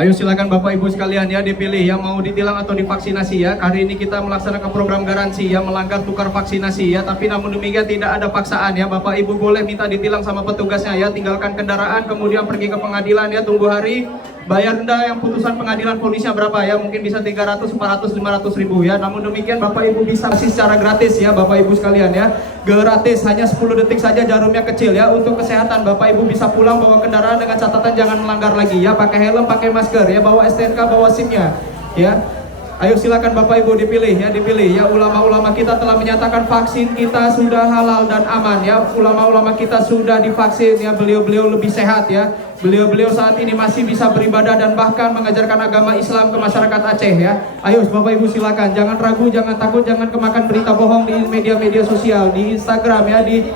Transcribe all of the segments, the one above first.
Ayo silakan Bapak Ibu sekalian ya, dipilih yang mau ditilang atau divaksinasi ya. Hari ini kita melaksanakan program garansi ya, melanggar tukar vaksinasi ya. Tapi namun demikian tidak ada paksaan ya. Bapak Ibu boleh minta ditilang sama petugasnya ya. Tinggalkan kendaraan kemudian pergi ke pengadilan ya. Tunggu hari bayar denda yang putusan pengadilan ponisnya berapa ya. Mungkin bisa 300, 400, 500 ribu ya. Namun demikian Bapak Ibu bisa secara gratis ya Bapak Ibu sekalian ya. Gratis, hanya 10 detik saja, jarumnya kecil ya. Untuk kesehatan Bapak Ibu bisa pulang bawa kendaraan dengan catatan jangan melanggar lagi ya. Pakai helm, pakai masker ya, bawa STNK, bawa SIM-nya ya. Ayo silakan Bapak Ibu dipilih ya. Ulama-ulama kita telah menyatakan vaksin kita sudah halal dan aman ya. Ulama-ulama kita sudah divaksin ya. Beliau-beliau lebih sehat ya. Beliau-beliau saat ini masih bisa beribadah dan bahkan mengajarkan agama Islam ke masyarakat Aceh ya. Ayo Bapak Ibu silakan, jangan ragu, jangan takut, jangan kemakan berita bohong di media-media sosial, di Instagram ya, di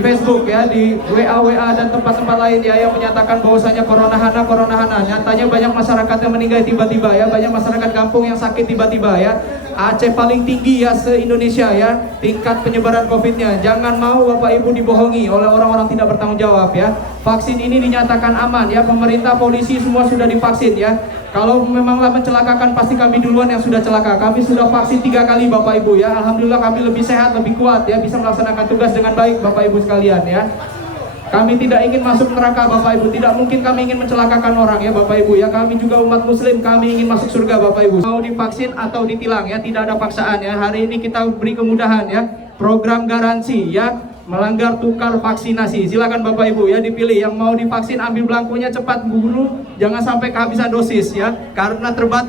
Facebook ya, di WA dan tempat-tempat lain ya yang menyatakan bahwasanya corona hana. Nyatanya banyak masyarakat yang meninggal tiba-tiba ya, banyak masyarakat kampung yang sakit tiba-tiba ya. Aceh paling tinggi ya se-Indonesia ya tingkat penyebaran COVID-nya. Jangan mau Bapak Ibu dibohongi oleh orang-orang tidak bertanggung jawab ya. Vaksin ini dinyatakan aman ya. Pemerintah, polisi semua sudah divaksin ya. Kalau memanglah mencelakakan pasti kami duluan yang sudah celaka. Kami sudah vaksin 3 kali Bapak Ibu ya. Alhamdulillah kami lebih sehat, lebih kuat ya, bisa melaksanakan tugas dengan baik Bapak Ibu sekalian ya. Kami tidak ingin masuk neraka Bapak Ibu. Tidak mungkin kami ingin mencelakakan orang ya Bapak Ibu ya. Kami juga umat muslim, kami ingin masuk surga Bapak Ibu. Mau divaksin atau ditilang ya, tidak ada paksaan ya. Hari ini kita beri kemudahan ya. Program garansi ya, melanggar tukar vaksinasi. Silakan Bapak Ibu ya dipilih. Yang mau divaksin ambil belangkonya cepat buru, jangan sampai kehabisan dosis ya. Karena terbatas